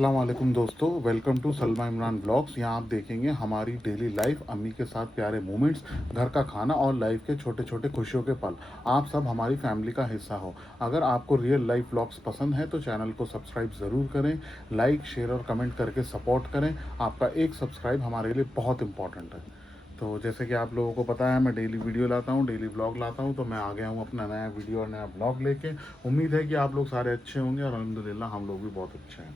अस्सलाम वालेकुम दोस्तों, welcome to Salma Imran vlogs. यहाँ आप देखेंगे हमारी डेली लाइफ, अम्मी के साथ प्यारे मोमेंट्स, घर का खाना और लाइफ के छोटे छोटे खुशियों के पल। आप सब हमारी फैमिली का हिस्सा हो। अगर आपको रियल लाइफ व्लॉग्स पसंद है तो चैनल को सब्सक्राइब ज़रूर करें, लाइक शेयर और कमेंट करके सपोर्ट करें। आपका एक सब्सक्राइब हमारे लिए बहुत इंपॉर्टेंट है। तो जैसे कि आप लोगों को पता है, मैं डेली वीडियो लाता हूँ, डेली व्लॉग लाता हूँ, तो मैं आ गया हूँ अपना नया वीडियो और नया व्लॉग लेके। उम्मीद है कि आप लोग सारे अच्छे होंगे और अल्हम्दुलिल्लाह हम लोग भी बहुत अच्छे हैं।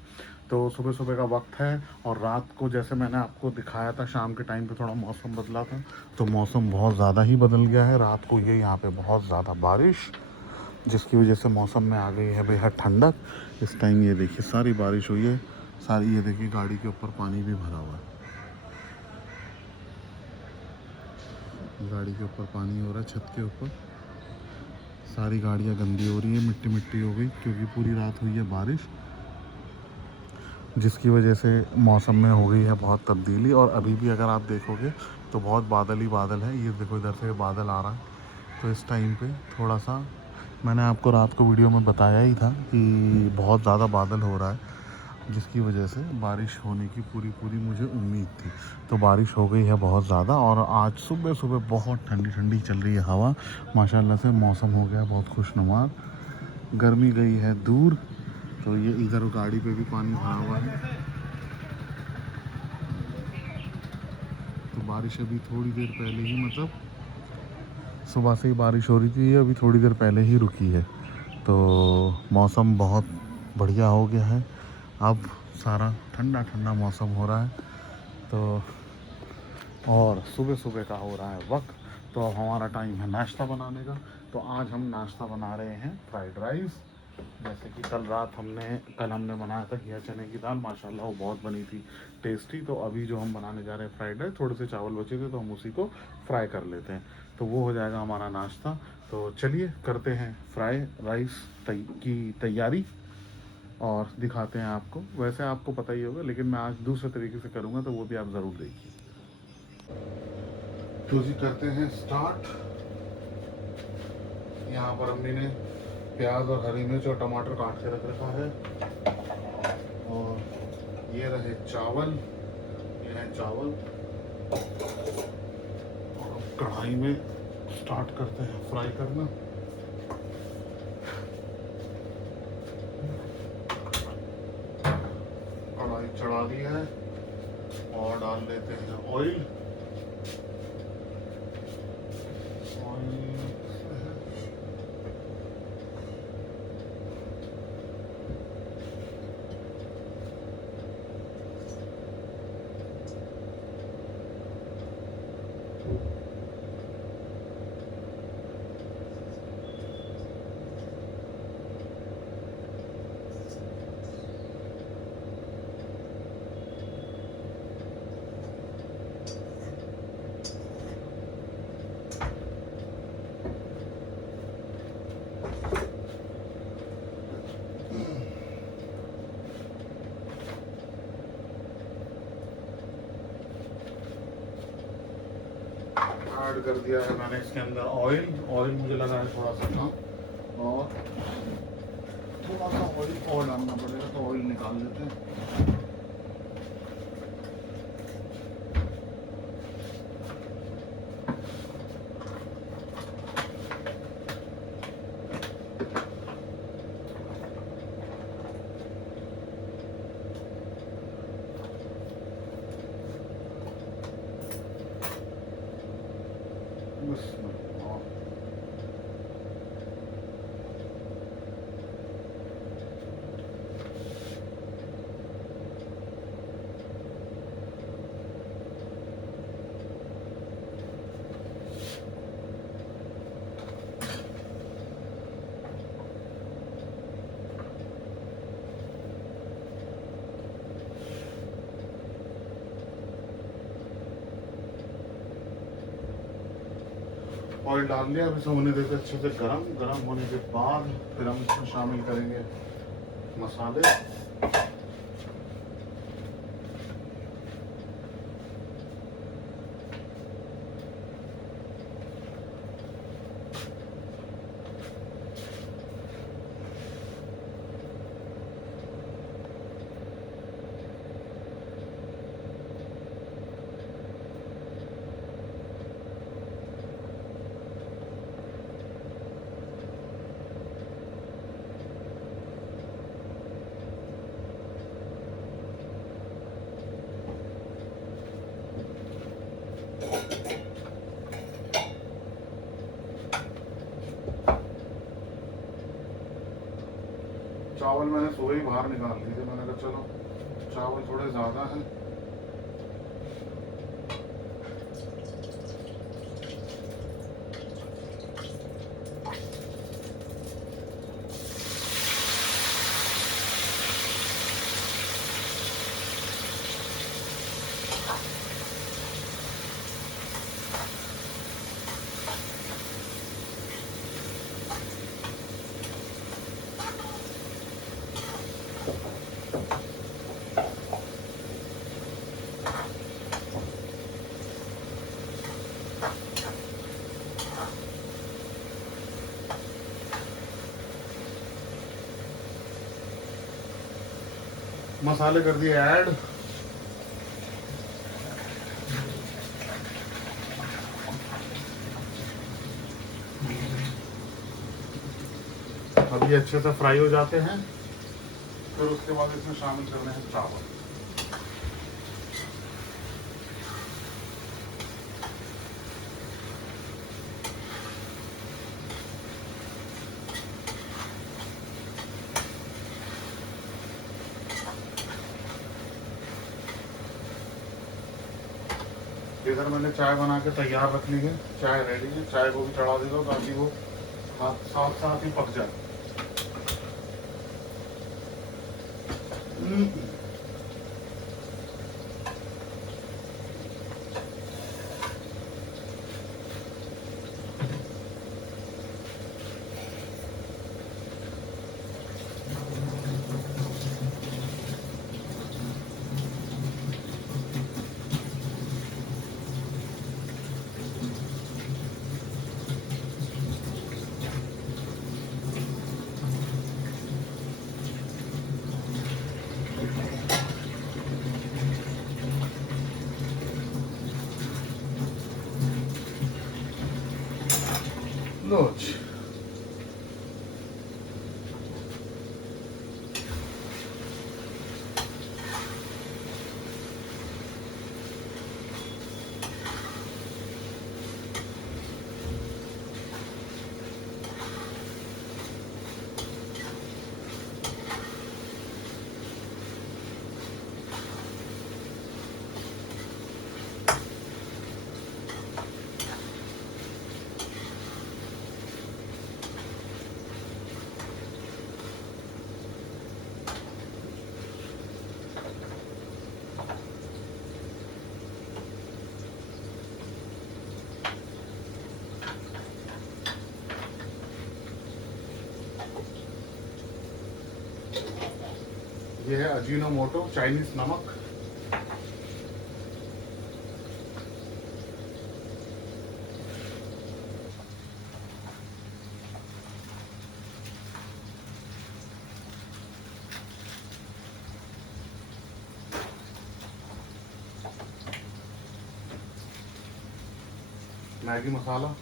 तो सुबह सुबह का वक्त है और रात को जैसे मैंने आपको दिखाया था शाम के टाइम पे थोड़ा मौसम बदला था, तो मौसम बहुत ज़्यादा ही बदल गया है। रात को ये यहाँ पे बहुत ज़्यादा बारिश, जिसकी वजह से मौसम में आ गई है बेहद ठंडक। इस टाइम ये देखिए सारी बारिश हुई है, सारी ये देखिए गाड़ी के ऊपर पानी भी भरा हुआ है। गाड़ी के ऊपर पानी हो रहा है, छत के ऊपर सारी गाड़ियाँ गंदी हो रही है, मिट्टी मिट्टी हो गई क्योंकि पूरी रात हुई है बारिश, जिसकी वजह से मौसम में हो गई है बहुत तब्दीली। और अभी भी अगर आप देखोगे तो बहुत बादल ही बादल है। ये देखो इधर से बादल आ रहा है, तो इस टाइम पे थोड़ा सा मैंने आपको रात को वीडियो में बताया ही था कि बहुत ज़्यादा बादल हो रहा है, जिसकी वजह से बारिश होने की पूरी पूरी मुझे उम्मीद थी। तो बारिश हो गई है बहुत ज़्यादा और आज सुबह सुबह बहुत ठंडी ठंडी चल रही है हवा। माशाल्लाह से मौसम हो गया बहुत खुशनुमा, गर्मी गई है दूर। तो ये इधर गाड़ी पे भी पानी भरा हुआ है। तो बारिश अभी थोड़ी देर पहले ही, मतलब सुबह से ही बारिश हो रही थी, ये अभी थोड़ी देर पहले ही रुकी है। तो मौसम बहुत बढ़िया हो गया है, अब सारा ठंडा ठंडा मौसम हो रहा है। तो और सुबह सुबह का हो रहा है वक्त, तो अब हमारा टाइम है नाश्ता बनाने का। तो आज हम नाश्ता बना रहे हैं फ्राइड राइस। जैसे कि कल हमने बनाया था घिया चने की दाल, माशाल्लाह वो बहुत बनी थी टेस्टी। तो अभी जो हम बनाने जा रहे हैं फ्राइड राइस, थोड़े से चावल बचे थे तो हम उसी को फ्राई कर लेते हैं, तो वो हो जाएगा हमारा नाश्ता। तो चलिए करते हैं फ्राई राइस की तैयारी और दिखाते हैं आपको। वैसे आपको पता ही होगा, लेकिन मैं आज दूसरे तरीके से करूँगा, तो वो भी आप ज़रूर देखिए। तो जी करते हैं स्टार्ट। यहाँ पर अम्मी ने प्याज और हरी मिर्च और टमाटर काट के रख रखा है। और ये रहे चावल, ये हैं चावल। और कढ़ाई में स्टार्ट करते हैं फ्राई करना। कढ़ाई चढ़ा दी है और डाल देते हैं ऑयल। ऐड कर दिया है मैंने इसके अंदर ऑयल। ऑयल मुझे लगा है थोड़ा सा कम, और थोड़ा सा ऑयल और डालना पड़ेगा, तो ऑयल निकाल देते हैं। ऑयल डाल लिया, अभी से होने देते अच्छे से गरम। गरम होने के बाद फिर हम इसमें शामिल करेंगे मसाले। चावल मैंने सुबह ही बाहर निकाल दिए थे, मैंने कहा चलो चावल थोड़े ज़्यादा हैं। मसाले कर दिए ऐड। अब ये अच्छे से फ्राई हो जाते हैं, फिर उसके बाद इसमें शामिल करने हैं चावल। इधर मैंने चाय बना के तैयार रख ली है, चाय रेडी है, चाय को भी चढ़ा देगा ताकि वो साथ साथ ही पक जाए। लो जी। ये है अजीनोमोटो, चाइनीज नमक। मैगी मसाला,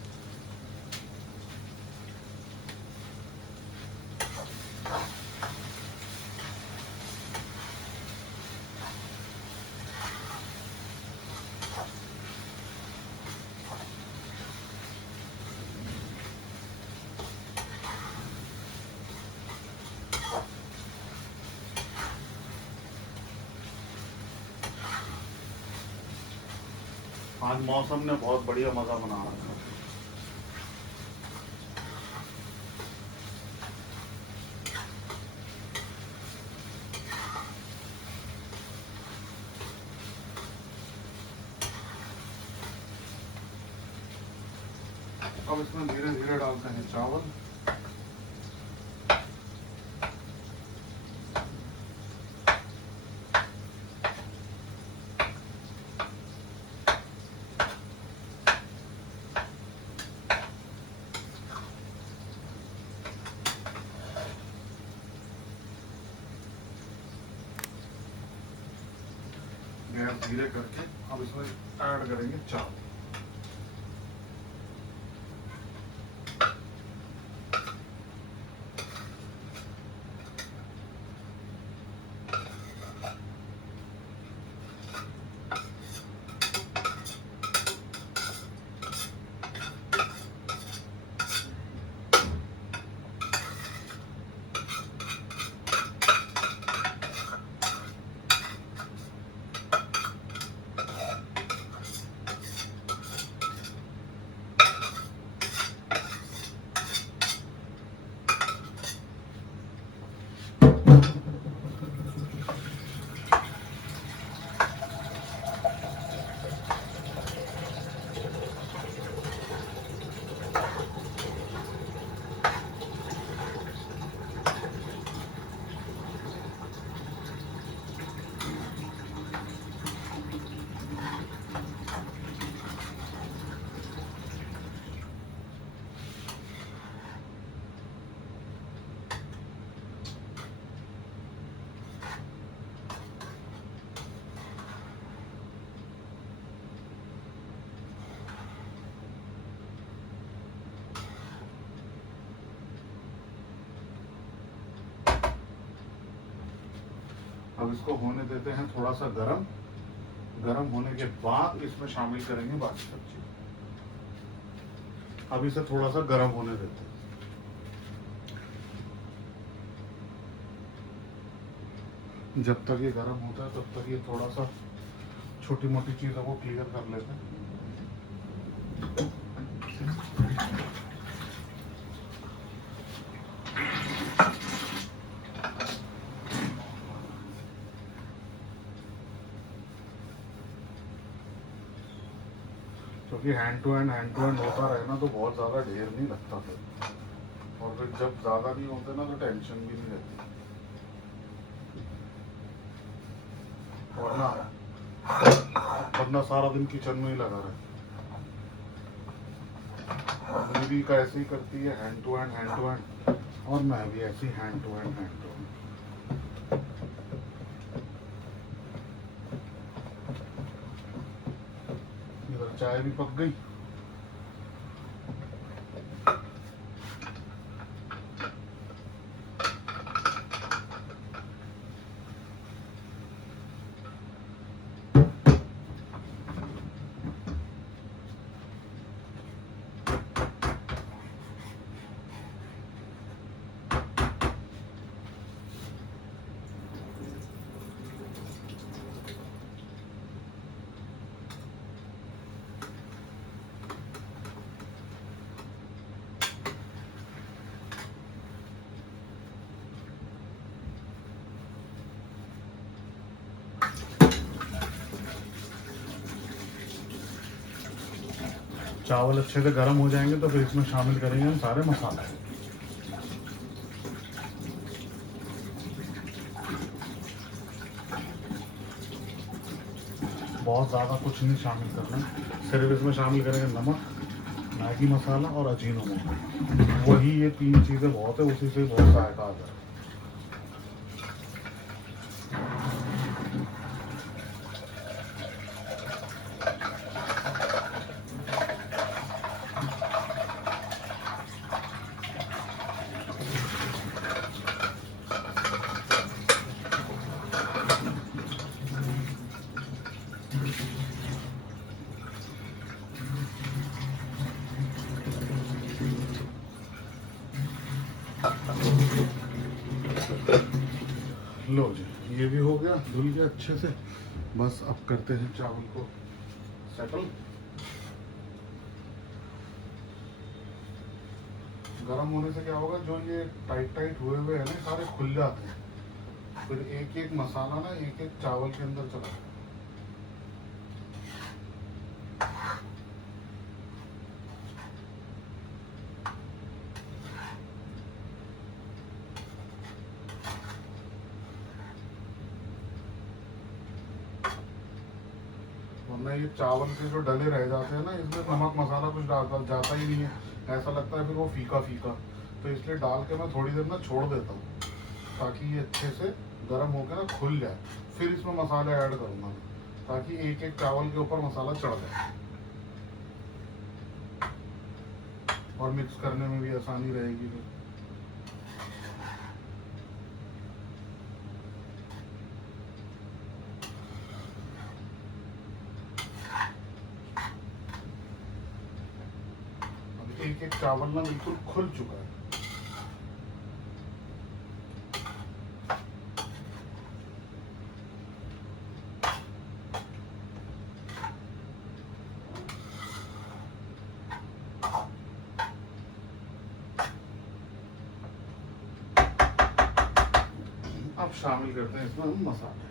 आज मौसम ने बहुत बढ़िया मजा बना रखा है। अब इसमें धीरे धीरे डालते हैं चावल। गैस धीरे करके अब इसमें ऐड करेंगे चावल। अब इसको होने देते हैं थोड़ा सा गरम। गरम होने के बाद इसमें शामिल करेंगे बाकी सब्जी। अब इसे थोड़ा सा गरम होने देते हैं। जब तक ये गरम होता है तब तक ये थोड़ा सा छोटी मोटी चीज़ों को क्लियर कर लेते हैं। क्योंकि हैंड टू हैंड होता रहे ना तो बहुत ज़्यादा ढेर नहीं लगता फिर, और फिर जब ज़्यादा नहीं होते ना तो टेंशन भी नहीं रहती। वरना वरना सारा दिन किचन में ही लगा रहे। मेरी का ऐसे ही करती है, हैंड टू हैंड, और मैं भी ऐसे ही हैंड टू हैंड। इधर चाय भी पक गई। चावल अच्छे से गर्म हो जाएंगे तो फिर इसमें शामिल करेंगे हम सारे मसाले। बहुत ज़्यादा कुछ नहीं शामिल करना, सिर्फ इसमें शामिल करेंगे नमक, मैगी मसाला और अजीनोमोटो। वही ये 3 चीज़ें बहुत है, उसी से बहुत जायका आता है। लो जी, ये भी हो गया, धुल गया अच्छे से। बस अब करते हैं चावल को सेटल। गरम होने से क्या होगा, जो ये टाइट टाइट हुए हुए हैं ना सारे खुल जाते हैं, फिर एक एक मसाला ना एक एक चावल के अंदर चला जाए। वरना ये चावल के जो डले रह जाते हैं ना, इसमें नमक मसाला कुछ जाता ही नहीं है, ऐसा लगता है फिर वो फीका फीका। तो इसलिए डाल के मैं थोड़ी देर ना छोड़ देता हूँ ताकि ये अच्छे से गर्म होकर ना खुल जाए। फिर इसमें मसाले ऐड करूँगा ताकि एक एक चावल के ऊपर मसाला चढ़ जाए और मिक्स करने में भी आसानी रहेगी फिर। एक एक चावल ना बिल्कुल खुल चुका है। अब शामिल करते हैं इसमें हम मसाले।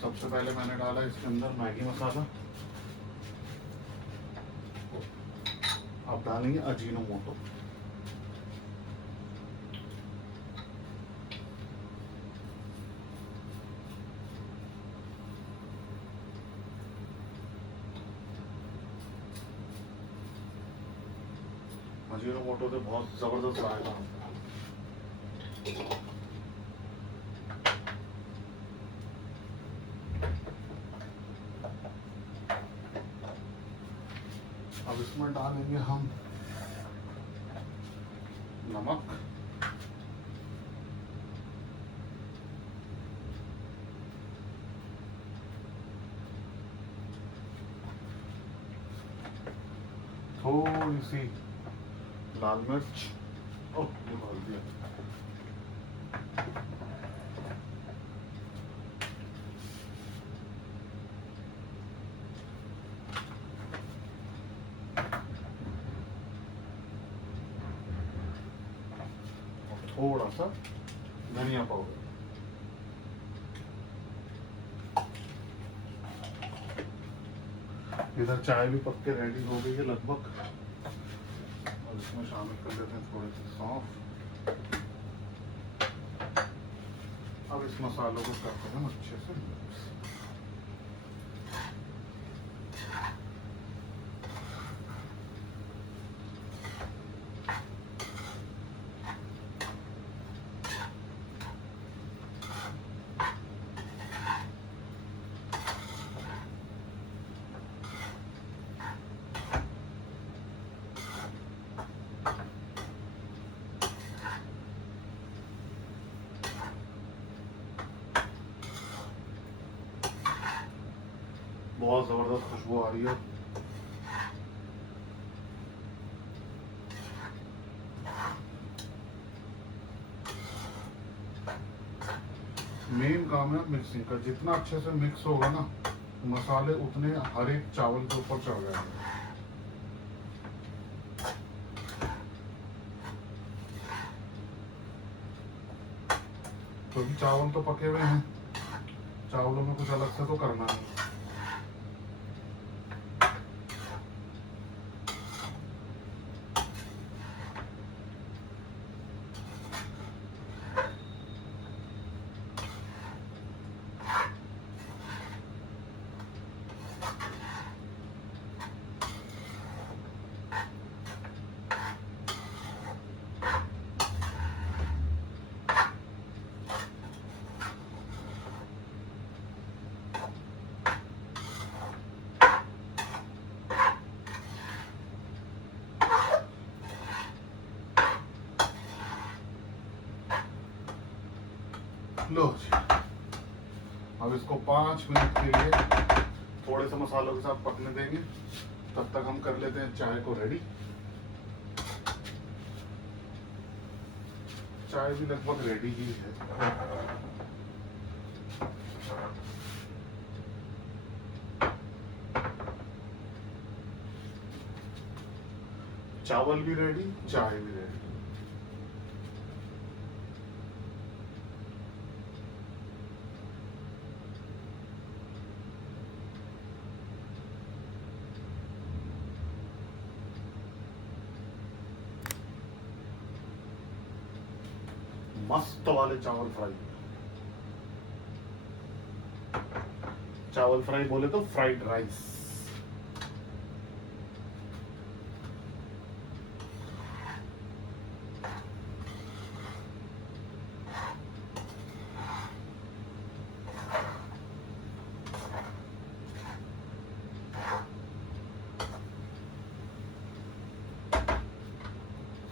सबसे पहले मैंने डाला इसके अंदर मैगी मसाला। अब डालेंगे अजीनोमोटो। अजीनोमोटो से बहुत जबरदस्त जायका आता है। अब इसमें डालेंगे हम नमक, थोड़ी सी लाल मिर्च, ओह ये डाल दिया, थोड़ा सा धनिया पाउडर। इधर चाय भी पक के रेडी हो गई है लगभग, और इसमें शामिल कर लेते हैं थोड़े से सौंफ। अब इस मसालों को करते हैं अच्छे से मिक्स। बहुत ज़बरदस्त खुशबू आ रही है। मेन काम है मिक्सिंग का, जितना अच्छे से मिक्स होगा ना मसाले उतने हर एक चावल के ऊपर चढ़ जाएंगे। क्योंकि चावल तो पके हुए हैं, चावलों में कुछ अलग से तो करना है। लो जी, अब इसको 5 मिनट के लिए थोड़े से मसालों के साथ पकने देंगे। तब तक हम कर लेते हैं चाय को रेडी। चाय भी लगभग रेडी ही है। चावल भी रेडी, चाय भी रेडी। मस्त वाले चावल फ्राई। चावल फ्राई बोले तो फ्राइड राइस।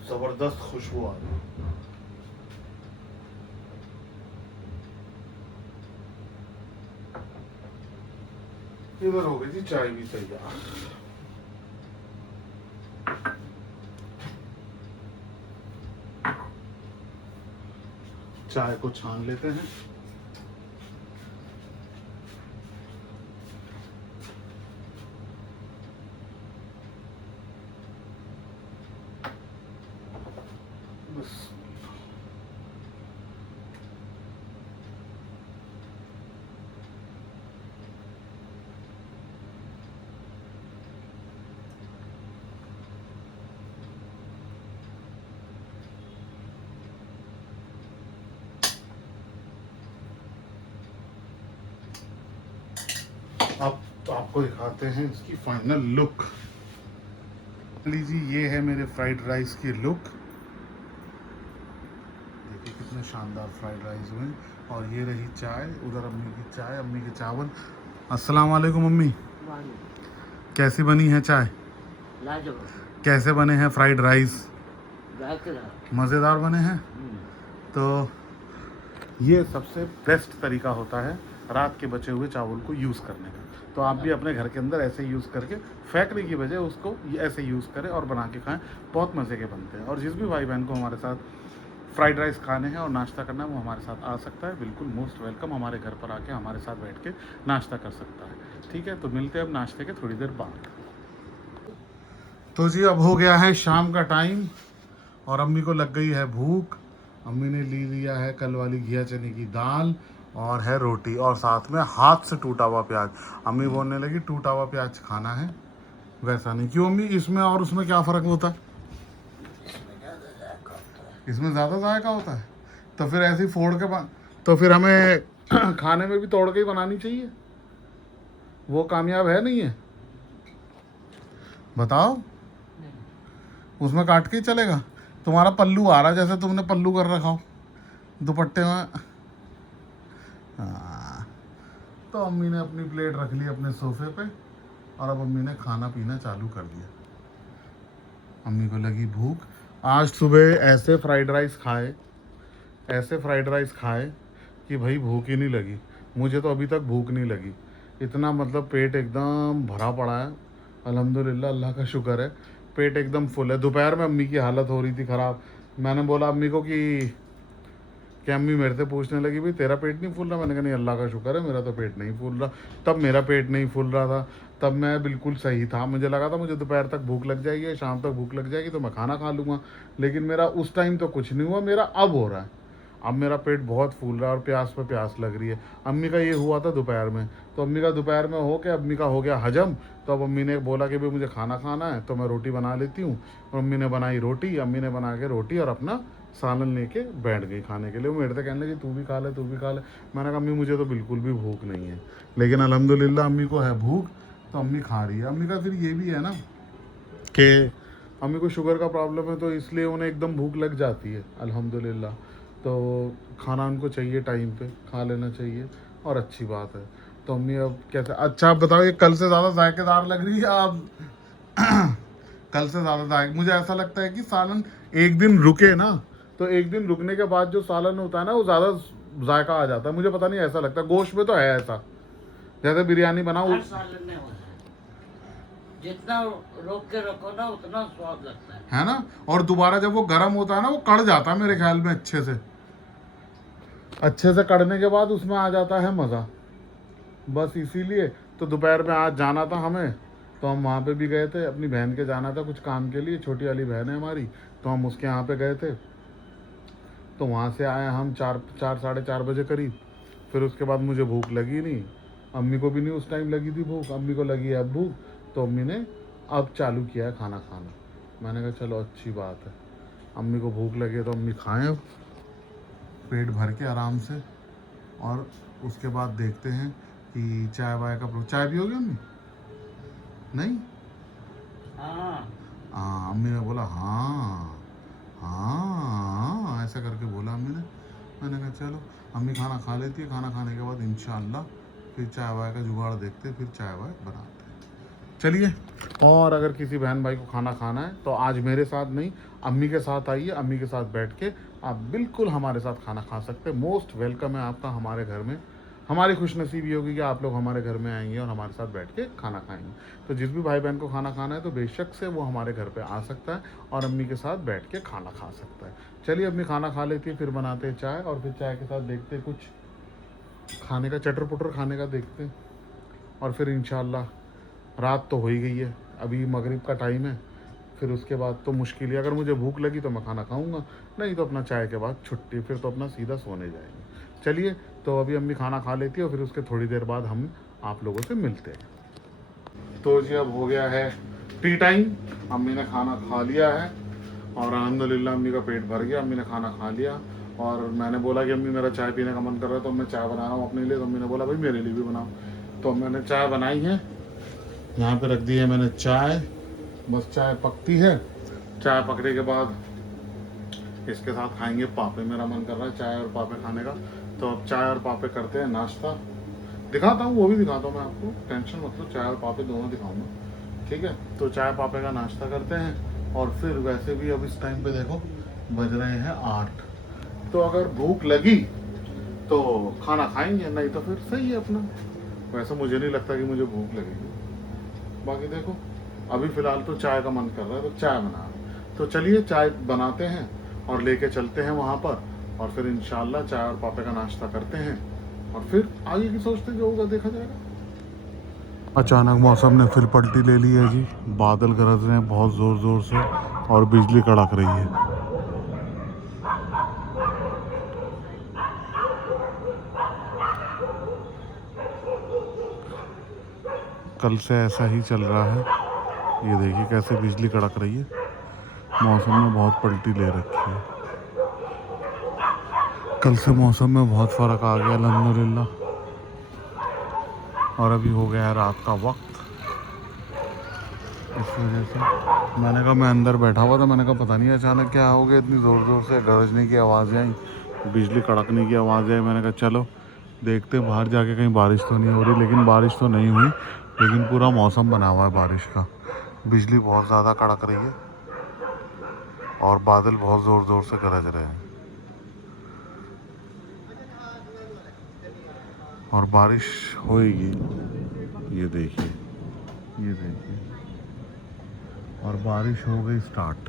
जबरदस्त खुशबू आ रही है। इधर हो गई थी चाय भी तैयार। चाय को छान लेते हैं। बस अब तो आपको दिखाते हैं इसकी फाइनल लुक। लीजिए, ये है मेरे फ्राइड राइस की लुक। देखिए कितने शानदार फ्राइड राइस हुए। और ये रही चाय, उधर अम्मी की चाय, अम्मी के चावल। अस्सलाम वालेकुम अम्मी, कैसी बनी है चाय? लाजवाब, कैसे बने हैं फ्राइड राइस? जायकेदार। मज़ेदार बने हैं। तो ये सबसे बेस्ट तरीका होता है रात के बचे हुए चावल को यूज़ करने का। तो आप भी अपने घर के अंदर ऐसे यूज़ करके, फेंकने की बजाय उसको ऐसे यूज़ करें और बना के खाएं। बहुत मज़े के बनते हैं। और जिस भी भाई बहन को हमारे साथ फ्राइड राइस खाने हैं और नाश्ता करना है, वो हमारे साथ आ सकता है। बिल्कुल मोस्ट वेलकम, हमारे घर पर आके हमारे साथ बैठ के नाश्ता कर सकता है। ठीक है, तो मिलते हैं अब नाश्ते के थोड़ी देर बाद। तो जी अब हो गया है शाम का टाइम और अम्मी को लग गई है भूख। अम्मी ने लिया है कल वाली घिया चने की दाल और है रोटी और साथ में हाथ से टूटा हुआ प्याज। अम्मी बोलने लगी टूटा हुआ प्याज खाना है, वैसा नहीं। क्यों अम्मी, इसमें और उसमें क्या फ़र्क होता है? इसमें ज़्यादा जायका होता है। तो फिर ऐसे ही फोड़ के तो फिर हमें खाने में भी तोड़ के ही बनानी चाहिए। वो कामयाब है नहीं है? बताओ, उसमें काट के ही चलेगा? तुम्हारा पल्लू आ रहा है जैसे तुमने पल्लू कर रखा हो दुपट्टे में। हाँ। तो अम्मी ने अपनी प्लेट रख ली अपने सोफे पे और अब अम्मी ने खाना पीना चालू कर दिया। अम्मी को लगी भूख। आज सुबह ऐसे फ्राइड राइस खाए, ऐसे फ्राइड राइस खाए कि भाई भूख ही नहीं लगी। मुझे तो अभी तक भूख नहीं लगी। इतना मतलब पेट एकदम भरा पड़ा है। अल्हम्दुलिल्लाह, अल्लाह का शुक्र है, पेट एकदम फुल है। दोपहर में अम्मी की हालत हो रही थी ख़राब। मैंने बोला अम्मी को कि अम्मी मेरे से पूछने लगी भाई तेरा पेट नहीं फूल रहा? मैंने कहा नहीं, अल्लाह का शुक्र है मेरा तो पेट नहीं फूल रहा। तब मेरा पेट नहीं फूल रहा था, तब मैं बिल्कुल सही था। मुझे लगा था मुझे दोपहर तक भूख लग जाएगी, शाम तक भूख लग जाएगी तो मैं खाना खा लूँगा। लेकिन मेरा उस टाइम तो कुछ नहीं हुआ, मेरा अब हो रहा है। अब मेरा पेट बहुत फूल रहा है और प्यास पे प्यास लग रही है। अम्मी का ये हुआ था दोपहर में, तो अम्मी का दोपहर में हो के अम्मी का हो गया हजम। तो अब अम्मी ने बोला कि भाई मुझे खाना खाना है तो मैं रोटी बना लेती हूँ। और अम्मी ने बनाई रोटी, अम्मी ने बना के रोटी और अपना सालन लेके बैठ गई खाने के लिए। वो मेरे से कहने लगी तू भी खा ले, तू भी खा ले। मैंने कहा अम्मी मुझे तो बिल्कुल भी भूख नहीं है, लेकिन अल्हम्दुलिल्लाह अम्मी को है भूख तो अम्मी खा रही है। अम्मी का फिर ये भी है ना कि अम्मी को शुगर का प्रॉब्लम है, तो इसलिए उन्हें एकदम भूख लग जाती है अल्हम्दुलिल्लाह। तो खाना उनको चाहिए टाइम पे, खा लेना चाहिए और अच्छी बात है। तो अम्मी अब कैसे, अच्छा आप बताओ, ये कल से ज़्यादा जायकेदार लग रही है आप? कल से ज़्यादा जायक मुझे ऐसा लगता है कि सालन एक दिन रुके ना, तो एक दिन रुकने के बाद जो सालन होता है ना वो ज़्यादा जायका आ जाता है। मुझे पता नहीं, ऐसा लगता है। गोश्त में तो है ऐसा, जैसे बिरयानी बनाओ, हर सालन में होता है, जितना रोक के रखो ना उतना स्वाद लगता है ना। और दोबारा जब वो गर्म होता है ना वो कड़ जाता है मेरे ख्याल में अच्छे से कड़ने के बाद उसमें आ जाता है मज़ा। बस इसीलिए तो दोपहर में आज जाना था हमें, तो हम वहाँ पे भी गए थे। अपनी बहन के जाना था कुछ काम के लिए, छोटी वाली बहन है हमारी, तो हम उसके यहाँ पे गए थे। तो वहाँ से आए हम 4 साढ़े 4 बजे करीब। फिर उसके बाद मुझे भूख लगी नहीं, अम्मी को भी नहीं उस टाइम लगी थी भूख, अम्मी को लगी है अब भूख। तो अम्मी ने अब चालू किया है खाना खाना। मैंने कहा चलो अच्छी बात है, अम्मी को भूख लगे तो अम्मी खाएं अब पेट भर के आराम से। और उसके बाद देखते हैं कि चाय वाय का चाय पियोगे अम्मी? नहीं? है। हाँ, हाँ, अम्मी ने बोला हाँ हाँ, ऐसा करके बोला अम्मी ने। मैंने कहा चलो, अम्मी खाना खा लेती है, खाना खाने के बाद इंशाल्लाह फिर चाय वाय का जुगाड़ देखते, फिर चाय वाय बनाते हैं। चलिए, और अगर किसी बहन भाई को खाना खाना है तो आज मेरे साथ नहीं, अम्मी के साथ आइए। अम्मी के साथ बैठ के आप बिल्कुल हमारे साथ खाना खा सकते हैं। मोस्ट वेलकम है आपका हमारे घर में। हमारी खुशनसीबी होगी कि आप लोग हमारे घर में आएंगे और हमारे साथ बैठ के खाना खाएंगे। तो जिस भी भाई बहन को खाना खाना है तो बेशक से वो हमारे घर पे आ सकता है और अम्मी के साथ बैठ के खाना खा सकता है। चलिए, अम्मी खाना खा लेती है, फिर बनाते हैं चाय और फिर चाय के साथ देखते हैं कुछ खाने का, चटर पुटर खाने का देखते हैं। और फिर इंशाल्लाह रात तो हो ही गई है, अभी मगरिब का टाइम है। फिर उसके बाद तो मुश्किल है, अगर मुझे भूख लगी तो मैं खाना खाऊंगा, नहीं तो अपना चाय के बाद छुट्टी, फिर तो अपना सीधा सोने जाएंगे। चलिए, तो अभी अम्मी खाना खा लेती है और फिर उसके थोड़ी देर बाद हम आप लोगों से मिलते हैं। तो जी अब हो गया है टी टाइम। अम्मी ने खाना खा लिया है और अल्हम्दुलिल्लाह अम्मी का पेट भर गया। अम्मी ने खाना खा लिया और मैंने बोला कि अम्मी मेरा चाय पीने का मन कर रहा है, तो मैं चाय बना रहा हूँ अपने लिए। तो अम्मी ने बोला भाई मेरे लिए भी बनाओ, तो मैंने चाय बनाई है। यहाँ पे रख दी है मैंने चाय बस चाय पकती है, चाय पकने के बाद इसके साथ खाएंगे पापे। मेरा मन कर रहा है चाय और पापे खाने का, तो अब चाय और पापे करते हैं नाश्ता। दिखाता हूँ, वो भी दिखाता हूँ मैं आपको, टेंशन मत लो, चाय और पापे दोनों दिखाऊंगा, ठीक है। तो चाय पापे का नाश्ता करते हैं, और फिर वैसे भी अब इस टाइम पे देखो बज रहे हैं 8, तो अगर भूख लगी तो खाना खाएंगे, नहीं तो फिर सही है अपना। वैसे मुझे नहीं लगता कि मुझे भूख लगेगी, बाकी देखो अभी फ़िलहाल तो चाय का मन कर रहा है तो चाय बना रहे हैं। तो चलिए चाय बनाते हैं और लेके चलते हैं वहाँ पर, और फिर इंशाल्लाह चाय और पापे का नाश्ता करते हैं, और फिर आगे की सोचते हैं, जो होगा देखा जाएगा। अचानक मौसम ने फिर पलटी ले ली है जी, बादल गरज रहे हैं बहुत ज़ोर ज़ोर से और बिजली कड़क रही है। कल से ऐसा ही चल रहा है, ये देखिए कैसे बिजली कड़क रही है, मौसम में बहुत पलटी ले रखी है। कल से मौसम में बहुत फ़र्क आ गया अल्हम्दुलिल्लाह। और अभी हो गया है रात का वक्त, इस वजह से मैंने कहा, मैं अंदर बैठा हुआ था, मैंने कहा पता नहीं अचानक क्या हो गया, इतनी ज़ोर ज़ोर से गरजने की आवाज़ें आई, बिजली कड़कने की आवाज़ें आई। मैंने कहा चलो देखते बाहर जाके कहीं बारिश तो नहीं हो रही, लेकिन बारिश तो नहीं हुई, लेकिन पूरा मौसम बना हुआ है बारिश का। बिजली बहुत ज़्यादा कड़क रही है और बादल बहुत ज़ोर ज़ोर से गरज रहे हैं, और बारिश होएगी, ये देखिए, ये देखिए, और बारिश हो गई स्टार्ट,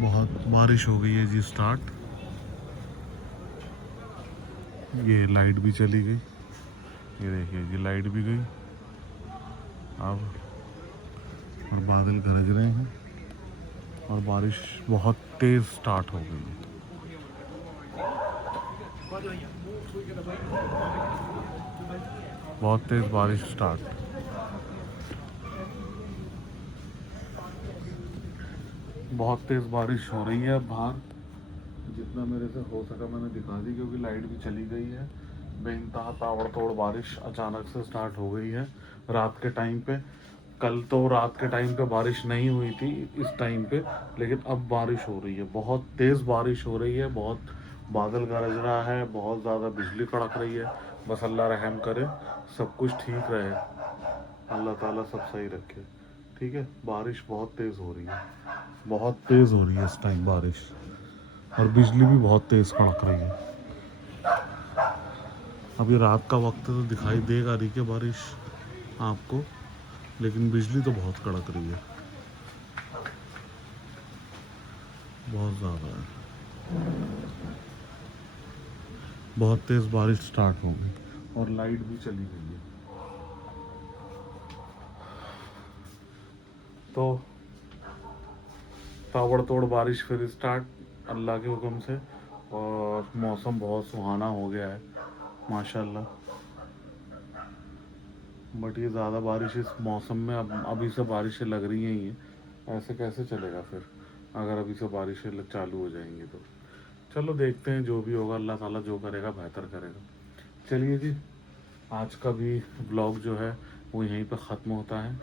बहुत बारिश हो गई है जी स्टार्ट। ये लाइट भी चली गई, ये देखिए जी लाइट भी गई अब, और बादल गरज रहे हैं और बारिश बहुत तेज़ स्टार्ट हो गई है। बहुत तेज़ बारिश स्टार्ट, बहुत तेज़ बारिश हो रही है बाहर। जितना मेरे से हो सका मैंने दिखा दी, क्योंकि लाइट भी चली गई है। बेइंतहा ताबड़तोड़ बारिश अचानक से स्टार्ट हो गई है रात के टाइम पे। कल तो रात के टाइम पे बारिश नहीं हुई थी इस टाइम पे, लेकिन अब बारिश हो रही है, बहुत तेज़ बारिश हो रही है, बहुत बादल गरज रहा है, बहुत ज़्यादा बिजली कड़क रही है। बस अल्लाह रहम करे, सब कुछ ठीक रहे, अल्लाह ताला सब सही रखे, ठीक है। बारिश बहुत तेज़ हो रही है, बहुत तेज़ हो रही है इस टाइम बारिश, और बिजली भी बहुत तेज़ कड़क रही है। अभी रात का वक्त है तो दिखाई देगा रही कि बारिश आपको, लेकिन बिजली तो बहुत कड़क रही है, बहुत ज़्यादा है। बहुत तेज़ बारिश स्टार्ट हो गई और लाइट भी चली गई है। तो ताबड़तोड़ बारिश फिर स्टार्ट अल्लाह के हुक्म से, और मौसम बहुत सुहाना हो गया है माशाल्लाह। बट ये ज़्यादा बारिश इस मौसम में, अब अभी से बारिशें लग रही हैं, ये ऐसे कैसे चलेगा फिर, अगर अभी से बारिशें चालू हो जाएंगी तो। चलो देखते हैं, जो भी होगा अल्लाह ताला जो करेगा बेहतर करेगा। चलिए जी, आज का भी ब्लॉग जो है वो यहीं पे ख़त्म होता है।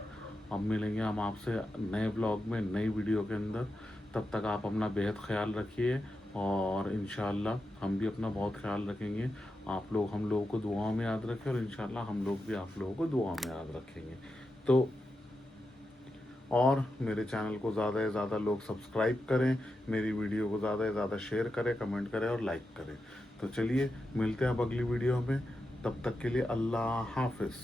अब मिलेंगे हम आपसे नए ब्लॉग में, नई वीडियो के अंदर। तब तक आप अपना बेहद ख्याल रखिए, और इंशाल्लाह हम भी अपना बहुत ख्याल रखेंगे। आप लोग हम लोगों को दुआ में याद रखें, और इंशाल्लाह हम लोग भी आप लोगों को दुआ में याद रखेंगे। तो और मेरे चैनल को ज़्यादा से ज़्यादा लोग सब्सक्राइब करें, मेरी वीडियो को ज़्यादा से ज़्यादा शेयर करें, कमेंट करें और लाइक करें। तो चलिए मिलते हैं अब अगली वीडियो में, तब तक के लिए अल्लाह हाफिज़।